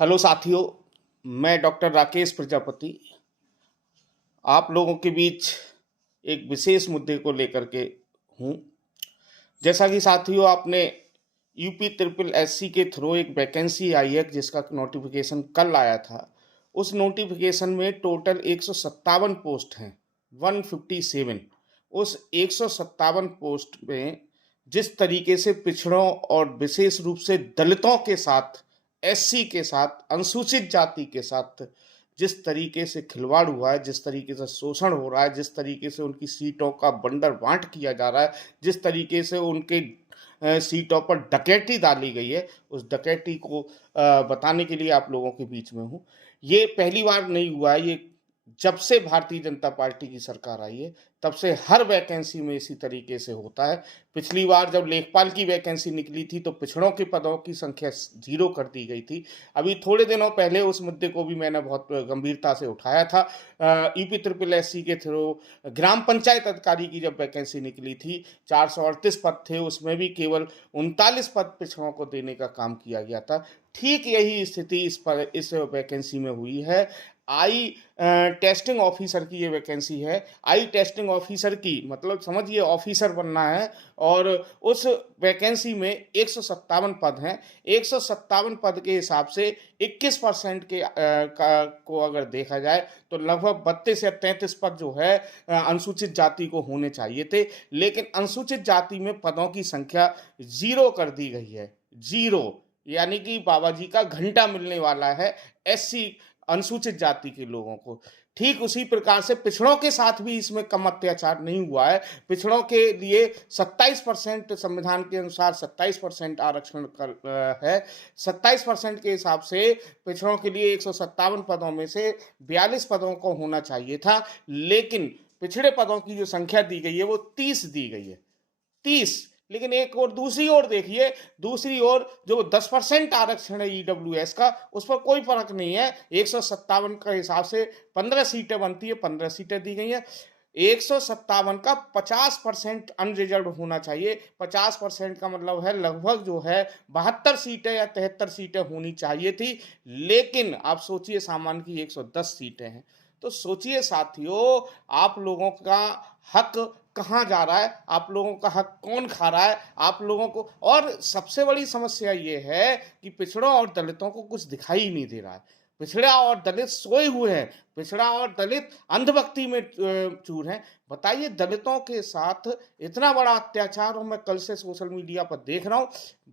Hello साथियों, मैं doctor Rakesh Prajapati आप लोगों के बीच एक विशेष मुद्दे को लेकर के हूँ। जैसा कि साथियों आपने यूपी ट्रिपल एससी के थ्रू एक वैकेंसी आई है जिसका नोटिफिकेशन कल आया था। उस नोटिफिकेशन में टोटल 157 पोस्ट हैं, 157। उस 157 पोस्ट में जिस तरीके से पिछड़ों और विशेष रूप से दलितों के साथ, एससी के साथ, अनुसूचित जाति के साथ जिस तरीके से खिलवाड़ हुआ है, जिस तरीके से शोषण हो रहा है, जिस तरीके से उनकी सीटों का बंडर बांट किया जा रहा है, जिस तरीके से उनके सीटों पर डकैती डाली गई है, उस डकैती को बताने के लिए आप लोगों के बीच में हूँ। ये पहली बार नहीं हुआ है, ये जब से भारतीय जनता पार्टी की सरकार आई है तब से हर वैकेंसी में इसी तरीके से होता है। पिछली बार जब लेखपाल की वैकेंसी निकली थी तो पिछड़ों के पदों की संख्या 0 कर दी गई थी। अभी थोड़े दिनों पहले उस मुद्दे को भी मैंने बहुत गंभीरता से उठाया था। यूपी ट्रिपल एससी के थ्रू ग्राम पंचायत अधिकारी की जब वैकेंसी निकली थी, 438 पद थे, उसमें भी केवल 39 पद पिछड़ों को देने का काम किया गया था। ठीक यही स्थिति इस वैकेंसी में हुई है। आई टेस्टिंग ऑफिसर की ये वैकेंसी है। आई टेस्टिंग ऑफिसर की मतलब समझिए ऑफिसर बनना है, और उस वैकेंसी में 157 पद हैं। 157 पद के हिसाब से 21% को अगर देखा जाए तो लगभग 32 या 33 पद जो है अनुसूचित जाति को होने चाहिए थे, लेकिन अनुसूचित जाति में पदों की संख्या 0 कर दी गई है। 0 यानी कि बाबा जी का घंटा मिलने वाला है एससी अनुसूचित जाति के लोगों को। ठीक उसी प्रकार से पिछड़ों के साथ भी इसमें कम अत्याचार नहीं हुआ है। पिछड़ों के लिए 27% संविधान के अनुसार 27% आरक्षण है। 27% के हिसाब से पिछड़ों के लिए 157 पदों में से 42 पदों को होना चाहिए था, लेकिन पिछड़े पदों की जो संख्या दी गई है वो 30 दी गई है, 30। लेकिन एक और दूसरी ओर देखिए, दूसरी ओर जो 10% आरक्षण है ईडब्ल्यूएस का, उस पर कोई फर्क नहीं है। 157 के हिसाब से 15 सीटें बनती है, 15 सीटें दी गई हैं। 157 का 50% अनरिजर्व होना चाहिए। 50% का मतलब है लगभग जो है 72 सीटें या 73 सीटें होनी चाहिए थी, लेकिन आप सोचिए सामान्य की 110 सीटें हैं। तो सोचिए साथियों, आप लोगों का हक कहाँ जा रहा है, आप लोगों का हक कौन खा रहा है आप लोगों को। और सबसे बड़ी समस्या ये है कि पिछड़ों और दलितों को कुछ दिखाई ही नहीं दे रहा है। पिछड़ा और दलित सोए हुए हैं, पिछड़ा और दलित अंधभक्ति में चूर हैं। बताइए, दलितों के साथ इतना बड़ा अत्याचार, और मैं कल से सोशल मीडिया पर देख रहा हूँ,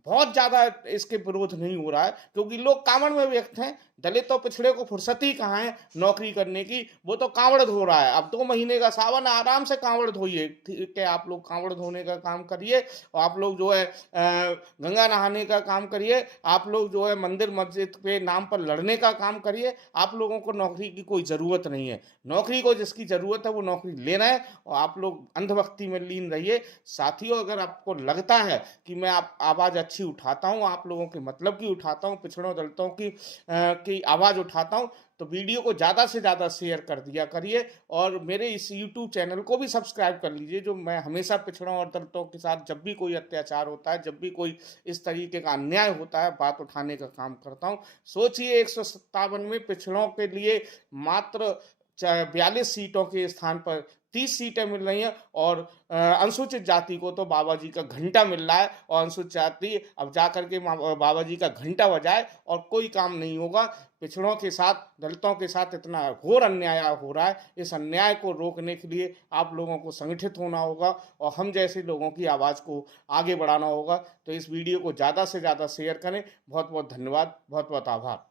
बहुत ज़्यादा इसके विरोध नहीं हो रहा है क्योंकि लोग कांवड़ में व्यक्त हैं। दलित और पिछड़े को फुर्सत ही कहाँ है नौकरी करने की, वो तो कांवड़ धो रहा है। अब 2 महीने का सावन, आराम से कांवड़ धोइए, ठीक है, आप लोग कांवड़ धोने का काम करिए, और आप लोग जो है गंगा नहाने का काम करिए, आप लोग जो है मंदिर मस्जिद के नाम पर लड़ने का काम करिए। आप लोगों को नौकरी की कोई ज़रूरत नहीं है। नौकरी को जिसकी ज़रूरत है वो नौकरी लेना है, और आप लोग अंधभक्ति में लीन रहिए। साथियों, अगर आपको लगता है कि मैं आवाज़ अच्छी उठाता हूँ, आप लोगों के मतलब की उठाता हूँ, पिछड़ों दलितों की आवाज़ उठाता हूँ, तो वीडियो को ज़्यादा से ज़्यादा शेयर कर दिया करिए, और मेरे इस यूट्यूब चैनल को भी सब्सक्राइब कर लीजिए, जो मैं हमेशा पिछड़ों और दलितों के साथ जब भी कोई अत्याचार होता है, जब भी कोई इस तरीके का अन्याय होता है, बात उठाने का काम करता हूँ। सोचिए, 157 में पिछड़ों के लिए मात्र 42 सीटों के स्थान पर 30 सीटें मिल रही हैं, और अनुसूचित जाति को तो बाबा जी का घंटा मिल रहा है, और अनुसूचित जाति अब जा करके बाबा जी का घंटा बजाए और कोई काम नहीं होगा। पिछड़ों के साथ, दलितों के साथ इतना घोर अन्याय हो रहा है। इस अन्याय को रोकने के लिए आप लोगों को संगठित होना होगा, और हम जैसे लोगों की आवाज़ को आगे बढ़ाना होगा। तो इस वीडियो को ज़्यादा से ज़्यादा शेयर करें। बहुत बहुत धन्यवाद, बहुत बहुत आभार।